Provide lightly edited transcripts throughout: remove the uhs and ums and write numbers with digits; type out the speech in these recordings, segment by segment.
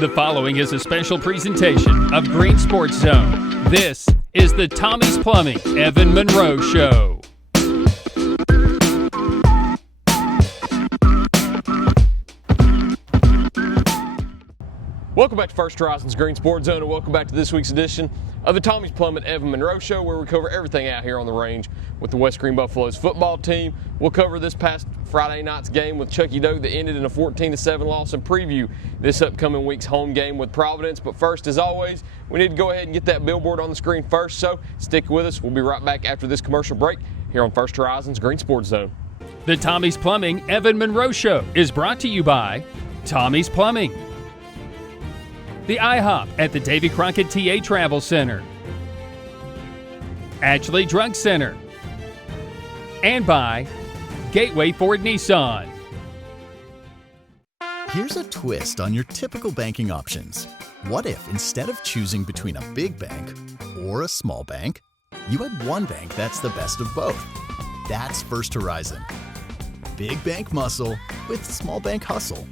The following is a special presentation of Greene Sports Zone. This is the Tommie's Plumbing Evan Monroe Show. Welcome back to First Horizon's Greene Sports Zone, and welcome back to this week's edition of the Tommie's Plumbing Evan Monroe Show, where we cover everything out here on the range with the West Greene Buffaloes football team. We'll cover this past Friday night's game with Chuckey-Doak that ended in a 14-7 loss, and preview this upcoming week's home game with Providence. But first, as always, we need to go ahead and get that billboard on the screen first, so stick with us. We'll be right back after this commercial break here on First Horizon's Greene Sports Zone. The Tommie's Plumbing Evan Monroe Show is brought to you by Tommie's Plumbing, the IHOP at the Davy Crockett TA Travel Center, Ashley Drug Center, and by Gateway Ford Nissan. Here's a twist on your typical banking options. What if instead of choosing between a big bank or a small bank, you had one bank that's the best of both? That's First Horizon. Big bank muscle with small bank hustle.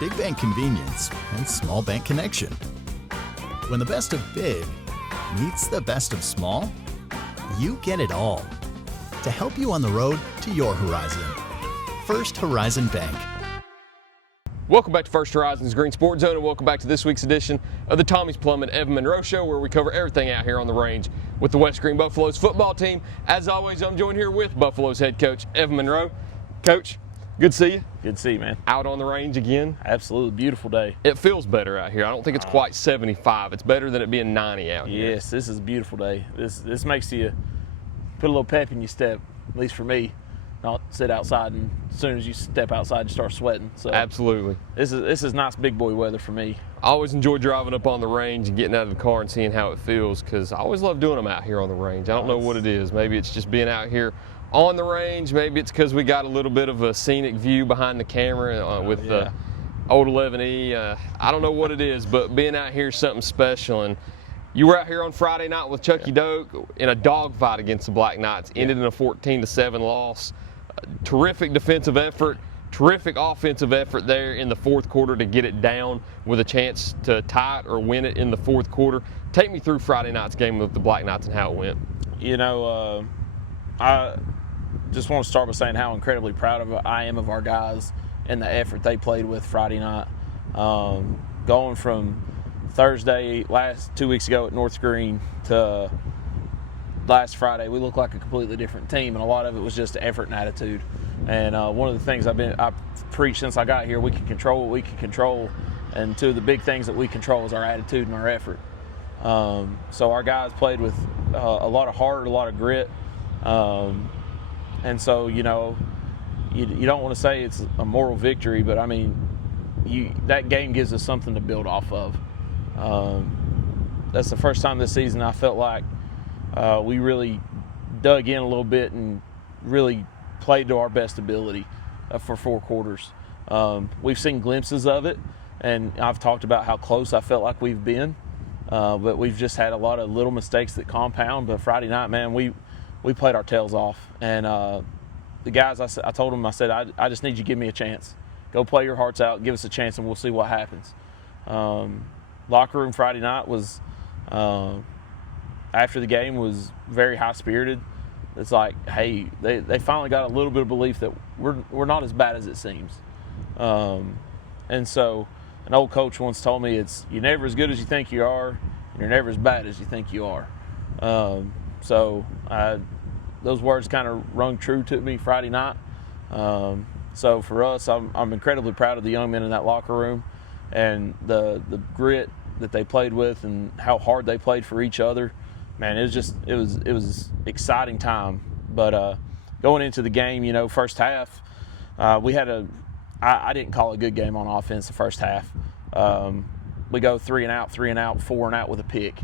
Big bank convenience and small bank connection. When the best of big meets the best of small, you get it all. To help you on the road to your horizon. First Horizon Bank. Welcome back to First Horizon's Greene Sports Zone, and welcome back to this week's edition of the Tommie's Plumbing Evan Monroe Show, where we cover everything out here on the range with the West Greene Buffaloes football team. As always, I'm joined here with Buffaloes head coach Evan Monroe. Coach, good to see you. Good to see you, man. Out on the range again. Absolutely beautiful day. It feels better out here. I don't think it's quite 75. It's better than it being 90 out here. Yes, this is a beautiful day. This makes you put a little pep in your step, at least for me. Not sit outside and as soon as you step outside you start sweating. So absolutely. This is nice big boy weather for me. I always enjoy driving up on the range and getting out of the car and seeing how it feels, because I always love doing them out here on the range. I don't know what it is. Maybe it's just being out here on the range. Maybe it's because we got a little bit of a scenic view behind the camera with the old 11E. I don't know what it is, but being out here is something special. And you were out here on Friday night with Chuckey-Doak in a dogfight against the Black Knights. Ended in a 14-7 loss. Terrific defensive effort, terrific offensive effort there in the fourth quarter to get it down with a chance to tie it or win it in the fourth quarter. Take me through Friday night's game with the Black Knights and how it went. You know, I just want to start by saying how incredibly proud I am of our guys and the effort they played with Friday night. Going from Thursday, 2 weeks ago at North Greene, to last Friday, we looked like a completely different team, and a lot of it was just effort and attitude. And one of the things I've preached since I got here, we can control what we can control, and two of the big things that we control is our attitude and our effort. So our guys played with a lot of heart, a lot of grit, and so, you know, you don't want to say it's a moral victory, but I mean, that game gives us something to build off of. That's the first time this season I felt like we really dug in a little bit and really played to our best ability for 4 quarters. We've seen glimpses of it, and I've talked about how close I felt like we've been, but we've just had a lot of little mistakes that compound. But Friday night, man, we played our tails off. And the guys, I told them, I said, I just need you to give me a chance. Go play your hearts out, give us a chance, and we'll see what happens. Locker room Friday night was after the game was very high-spirited. It's like, hey, they finally got a little bit of belief that we're not as bad as it seems. And so an old coach once told me, you're never as good as you think you are, and you're never as bad as you think you are. So those words kind of rung true to me Friday night. So for us, I'm incredibly proud of the young men in that locker room and the grit that they played with and how hard they played for each other. Man, it was exciting time. But going into the game, you know, first half, we had I didn't call a good game on offense the first half. We go 3 and out, 4 and out with a pick.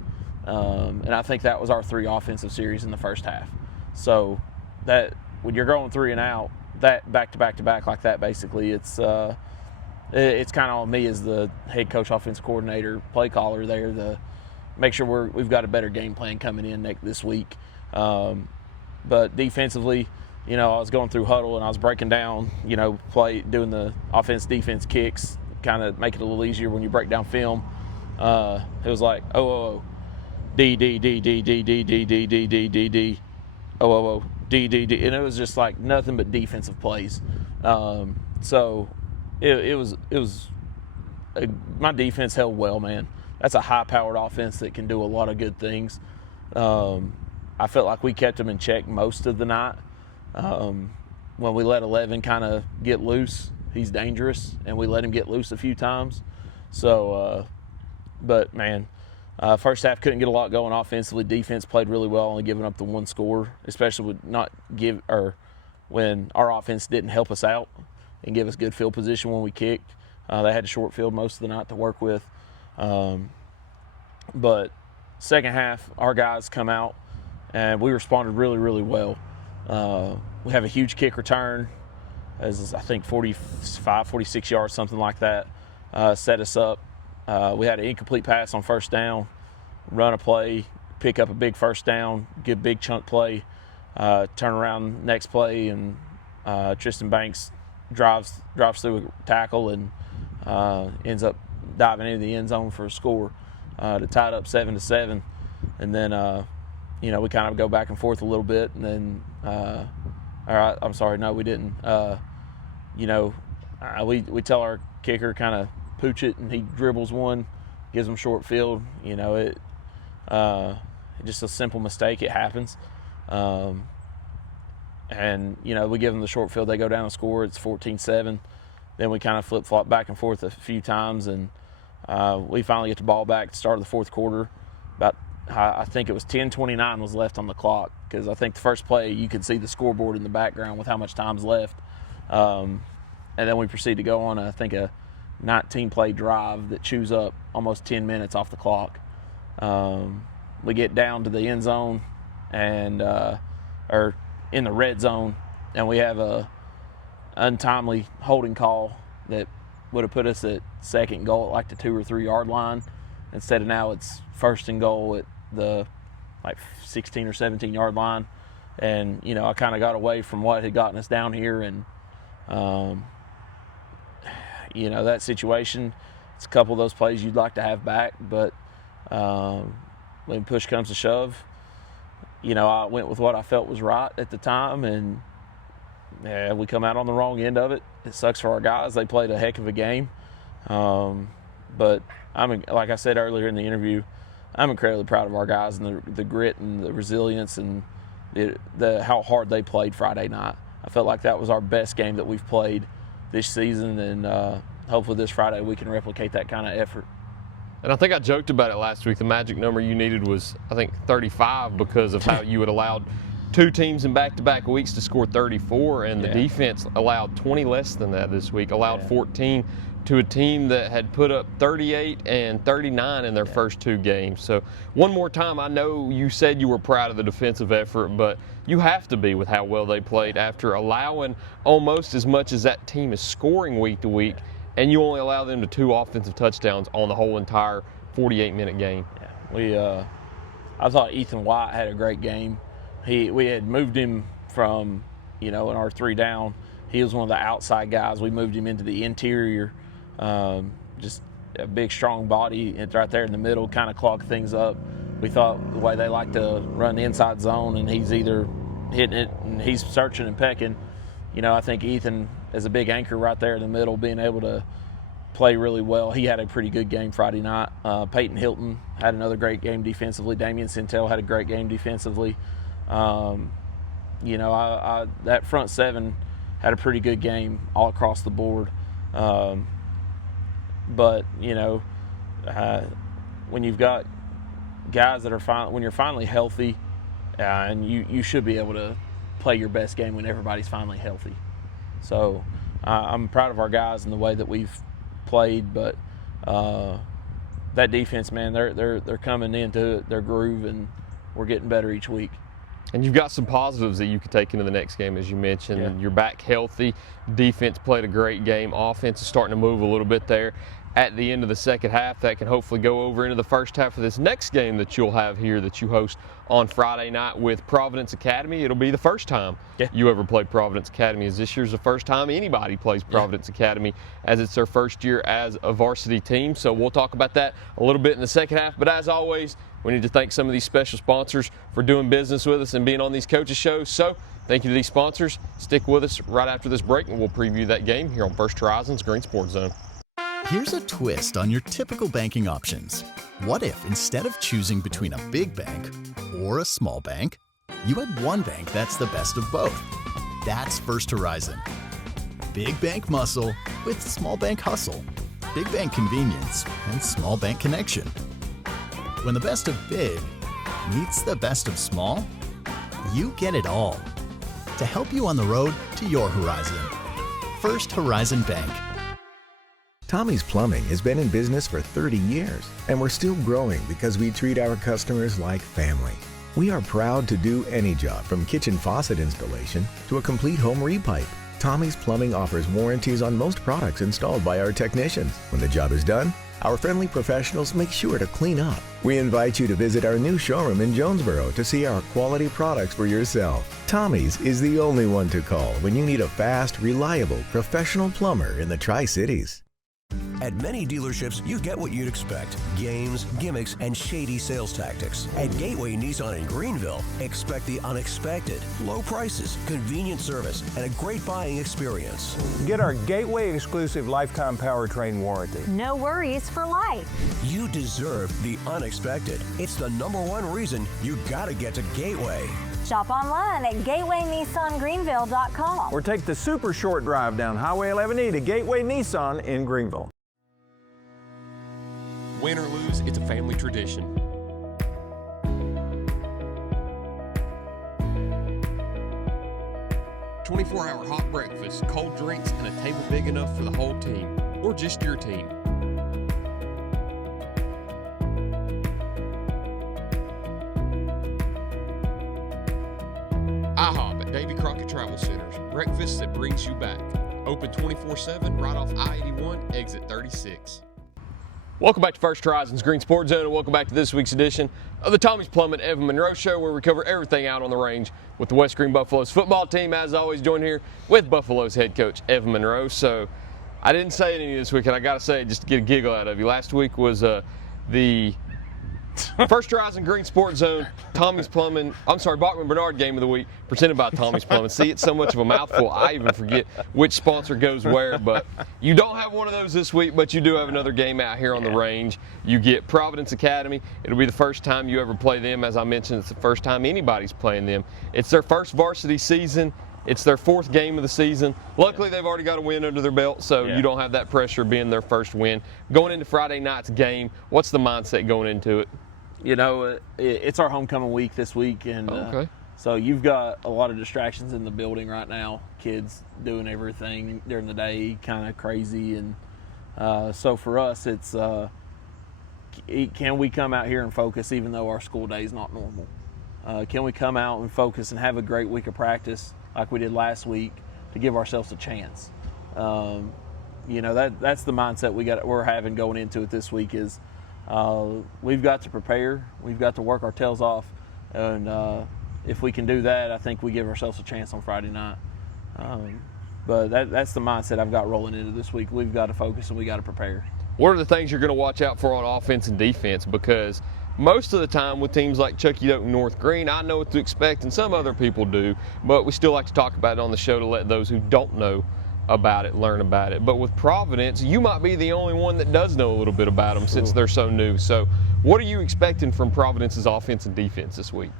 And I think that was our 3 offensive series in the first half. So that when you're going 3 and out, that back to back like that, basically, it's kind of on me as the head coach, offensive coordinator, play caller there to make sure we've got a better game plan coming in this week. But defensively, you know, I was going through huddle and I was breaking down, you know, doing the offense-defense kicks, kind of make it a little easier when you break down film. It was like D D D D D D D D D D D D D D D, and it was just like nothing but defensive plays. So it was my defense held well, man. That's a high-powered offense that can do a lot of good things. I felt like we kept them in check most of the night. When we let 11 kind of get loose, he's dangerous, and we let him get loose a few times. So, but man, first half couldn't get a lot going offensively. Defense played really well, only giving up the one score, especially when our offense didn't help us out and give us good field position when we kicked. They had a short field most of the night to work with. But second half, our guys come out, and we responded really, really well. We have a huge kick return, as I think 45, 46 yards, something like that, set us up. We had an incomplete pass on first down, run a play, pick up a big first down, get a big chunk play, turn around next play, and Tristan Banks drives through a tackle and ends up diving into the end zone for a score to tie it up 7-7. And then, we kind of go back and forth a little bit, and then I'm sorry, no, we didn't. We tell our kicker kind of pooch it, and he dribbles one, gives them short field. Just a simple mistake. It happens. And we give them the short field. They go down and score. It's 14-7. Then we kind of flip-flop back and forth a few times, and we finally get the ball back at the start of the fourth quarter. I think it was 10:29 was left on the clock, because I think the first play you could see the scoreboard in the background with how much time's left. And then we proceed to go on, I think, a 19-play drive that chews up almost 10 minutes off the clock. We get down to the end zone or in the red zone, and we have a untimely holding call that would have put us at second goal at like the 2 or 3 yard line. Instead of now it's first and goal at the 16 or 17 yard line. And, I kind of got away from what had gotten us down here. And, that situation, it's a couple of those plays you'd like to have back. But when push comes to shove, I went with what I felt was right at the time. And we come out on the wrong end of it. It sucks for our guys. They played a heck of a game. But like I said earlier in the interview, I'm incredibly proud of our guys and the grit and the resilience and how hard they played Friday night. I felt like that was our best game that we've played this season, and hopefully this Friday we can replicate that kind of effort. And I think I joked about it last week. The magic number you needed was, I think, 35, because of how you had allowed two teams in back-to-back weeks to score 34, and the defense allowed 20 less than that this week, allowed 14 to a team that had put up 38 and 39 in their first two games. So one more time, I know you said you were proud of the defensive effort, but you have to be with how well they played after allowing almost as much as that team is scoring week to week, and you only allow them to 2 offensive touchdowns on the whole entire 48-minute game. Yeah, I thought Ethan White had a great game. We had moved him from, in our 3 down, he was one of the outside guys. We moved him into the interior. Just a big, strong body right there in the middle, kind of clogged things up. We thought the way they like to run the inside zone, and he's either hitting it and he's searching and pecking. I think Ethan is a big anchor right there in the middle, being able to play really well. He had a pretty good game Friday night. Peyton Hilton had another great game defensively. Damian Sintel had a great game defensively. That front 7 had a pretty good game all across the board. But when you've got guys that are when you're finally healthy, and you should be able to play your best game when everybody's finally healthy. So I'm proud of our guys and the way that we've played, but that defense, man, they're coming into their groove, and we're getting better each week. And you've got some positives that you could take into the next game, as you mentioned. You're back healthy. Defense played a great game. Offense is starting to move a little bit there. at the end of the second half that can hopefully go over into the first half of this next game that you'll have here that you host on Friday night with Providence Academy. It'll be the first time you ever played Providence Academy, as this year's the first time anybody plays Providence Academy, as it's their first year as a varsity team. So we'll talk about that a little bit in the second half. But as always, we need to thank some of these special sponsors for doing business with us and being on these coaches shows. So thank you to these sponsors. Stick with us right after this break, and we'll preview that game here on First Horizon's Green Sports Zone. Here's a twist on your typical banking options. What if instead of choosing between a big bank or a small bank, you had one bank that's the best of both? That's First Horizon. Big bank muscle with small bank hustle. Big bank convenience and small bank connection. When the best of big meets the best of small, you get it all. To help you on the road to your horizon. First Horizon Bank. Tommie's Plumbing has been in business for 30 years, and we're still growing because we treat our customers like family. We are proud to do any job from kitchen faucet installation to a complete home repipe. Tommie's Plumbing offers warranties on most products installed by our technicians. When the job is done, our friendly professionals make sure to clean up. We invite you to visit our new showroom in Jonesboro to see our quality products for yourself. Tommie's is the only one to call when you need a fast, reliable, professional plumber in the Tri-Cities. At many dealerships, you get what you'd expect. Games, gimmicks, and shady sales tactics. At Gateway Nissan in Greenville, expect the unexpected. Low prices, convenient service, and a great buying experience. Get our Gateway exclusive lifetime powertrain warranty. No worries for life. You deserve the unexpected. It's the #1 reason you gotta get to Gateway. Shop online at gatewaynissangreenville.com. Or take the super short drive down Highway 11E to Gateway Nissan in Greenville. Win or lose, it's a family tradition. "24-hour hot breakfast, cold drinks, and a table big enough for the whole team, or just your team." IHOP at Davy Crockett Travel Centers. Breakfast that brings you back. Open 24/7 right off I-81, exit 36. Welcome back to First Horizon's Green Sports Zone, and welcome back to this week's edition of the Tommie's Plumbing Evan Monroe Show, where we cover everything out on the range with the West Greene Buffaloes football team. As always, joined here with Buffaloes head coach Evan Monroe. So I didn't say anything this week, and I got to say it just to get a giggle out of you. Last week was the First Horizon Green Sports Zone, Bachman Bernard game of the week, presented by Tommie's Plumbing. See, it's so much of a mouthful, I even forget which sponsor goes where. But you don't have one of those this week, but you do have another game out here on the range. You get Providence Academy. It'll be the first time you ever play them. As I mentioned, it's the first time anybody's playing them. It's their first varsity season. It's their 4th game of the season. Luckily, they've already got a win under their belt, so you don't have that pressure being their first win. Going into Friday night's game, what's the mindset going into it? You know, it's our homecoming week this week, and so you've got a lot of distractions in the building right now. Kids doing everything during the day, kind of crazy, and so for us, it's can we come out here and focus even though our school day is not normal? Can we come out and focus and have a great week of practice like we did last week to give ourselves a chance? You know, that's the mindset we're having going into it this week is. We've got to prepare. We've got to work our tails off, and if we can do that, I think we give ourselves a chance on Friday night. But that's the mindset I've got rolling into this week. We've got to focus and we got to prepare. What are the things you're going to watch out for on offense and defense? Because most of the time with teams like Chuckey-Doak and North Greene, I know what to expect, and some other people do, but we still like to talk about it on the show to let those who don't know about it learn about it. But with Providence, you might be the only one that does know a little bit about them since they're so new. So what are you expecting from Providence's offense and defense this week?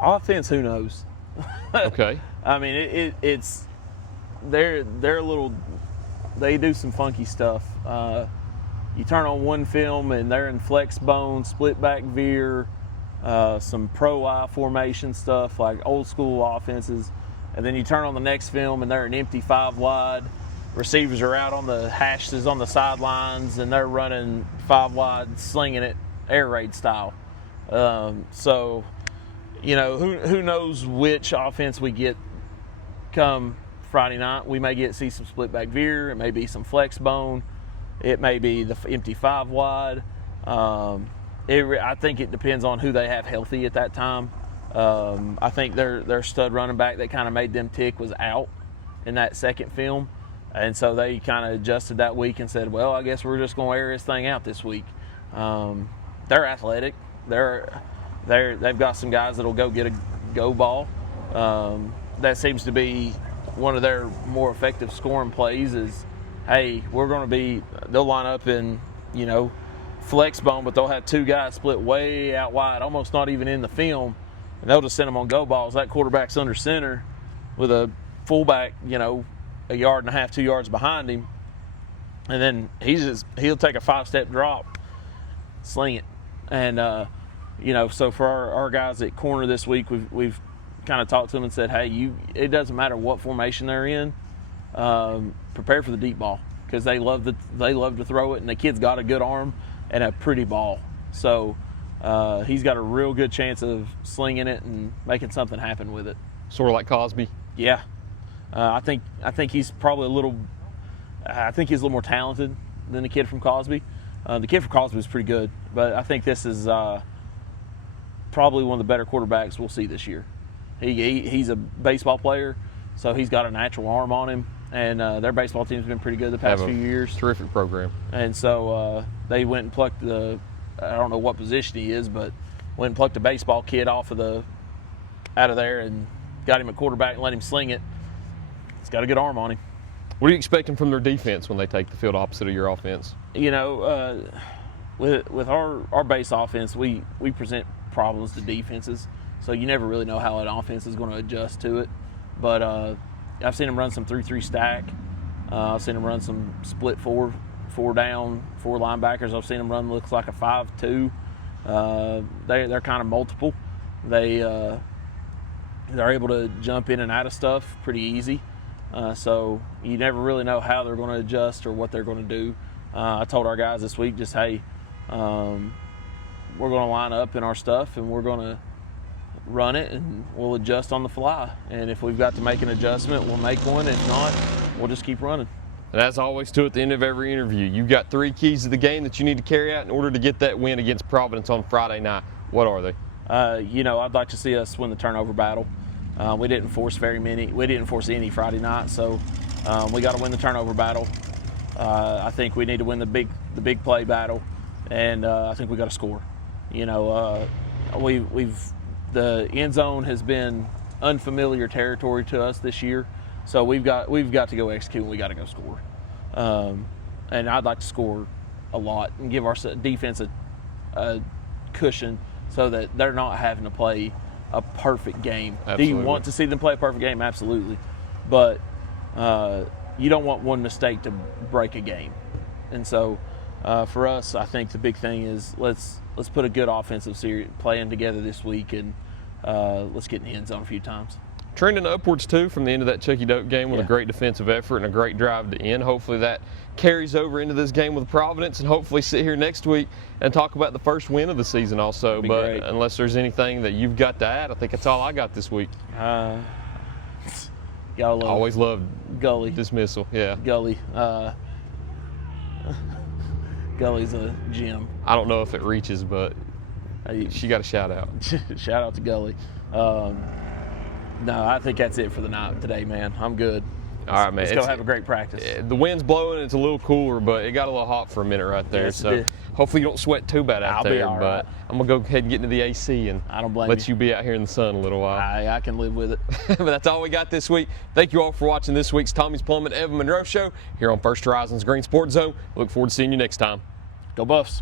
Offense, who knows? Okay. I mean, they're a little, they do some funky stuff. You turn on one film and they're in flex bone, split back veer, some pro I formation stuff like old school offenses. And then you turn on the next film and they're an empty 5 wide. Receivers are out on the hashes on the sidelines and they're running 5 wide, slinging it air raid style. So, you know, who knows which offense we get come Friday night. We may see some split back veer. It may be some flex bone. It may be the empty 5 wide. I think it depends on who they have healthy at that time. I think their stud running back that kind of made them tick was out in that second film. And so they kind of adjusted that week and said, well, I guess we're just going to air this thing out this week. They're athletic. They've got some guys that'll go get a go ball. That seems to be one of their more effective scoring plays is, hey, they'll line up in, flex bone, but they'll have 2 guys split way out wide, almost not even in the film, and they'll just send them on go balls. That quarterback's under center with a fullback, 1.5 yards, 2 yards behind him, and then he'll take a 5-step drop, sling it. And, so for our guys at corner this week, we've kind of talked to them and said, hey, it doesn't matter what formation they're in, prepare for the deep ball, because they love to throw it, and the kid's got a good arm and a pretty ball. So he's got a real good chance of slinging it and making something happen with it. Sort of like Cosby. Yeah. I think he's probably a little more talented than the kid from Cosby. The kid from Cosby was pretty good, but I think this is probably one of the better quarterbacks we'll see this year. He's a baseball player, so he's got a natural arm on him, and their baseball team's been pretty good the past few years. Terrific program. And so they went and plucked I don't know what position he is, but went and plucked a baseball kid out of there and got him a quarterback and let him sling it. He's got a good arm on him. What are you expecting from their defense when they take the field opposite of your offense? With our base offense, we present problems to defenses, so you never really know how an offense is going to adjust to it. But I've seen them run some 3-3 stack. I've seen them run some split 4 down, 4 linebackers. I've seen them run looks like a 5-2. They're kind of multiple. They're able to jump in and out of stuff pretty easy. So you never really know how they're going to adjust or what they're going to do. I told our guys this week, just, hey, we're going to line up in our stuff and we're going to run it and we'll adjust on the fly. And if we've got to make an adjustment, we'll make one. If not, we'll just keep running. And as always, too, at the end of every interview, you've got 3 keys to the game that you need to carry out in order to get that win against Providence on Friday night. What are they? I'd like to see us win the turnover battle. We didn't force any Friday night, so we got to win the turnover battle. I think we need to win the big play battle, and I think we got to score. The end zone has been unfamiliar territory to us this year, so we've got to go execute and we got to go score. And I'd like to score a lot and give our defense a cushion so that they're not having to play a perfect game. Absolutely. Do you want to see them play a perfect game? Absolutely. But you don't want one mistake to break a game. And so for us, I think the big thing is let's put a good offensive series playing together this week, and let's get in the end zone a few times. Trending upwards, too, from the end of that Chuckey-Doak game with a great defensive effort and a great drive to end. Hopefully that carries over into this game with Providence, and hopefully sit here next week and talk about the first win of the season also. But great. Unless there's anything that you've got to add, I think that's all I got this week. Always loved Gully. Dismissal, yeah. Gully. Gully's a gem. I don't know if it reaches, but she got a shout out. Shout out to Gully. No, I think that's it for the night today, man. I'm good. All right, man. Let's go have a great practice. The wind's blowing. It's a little cooler, but it got a little hot for a minute right there. Yes, so hopefully you don't sweat too bad out there. I'll be all right. But I'm going to go ahead and get into the AC and I don't blame let you be out here in the sun a little while. I can live with it. But that's all we got this week. Thank you all for watching this week's Tommie's Plumbing Evan Monroe Show here on First Horizon's Green Sports Zone. Look forward to seeing you next time. Go Buffs.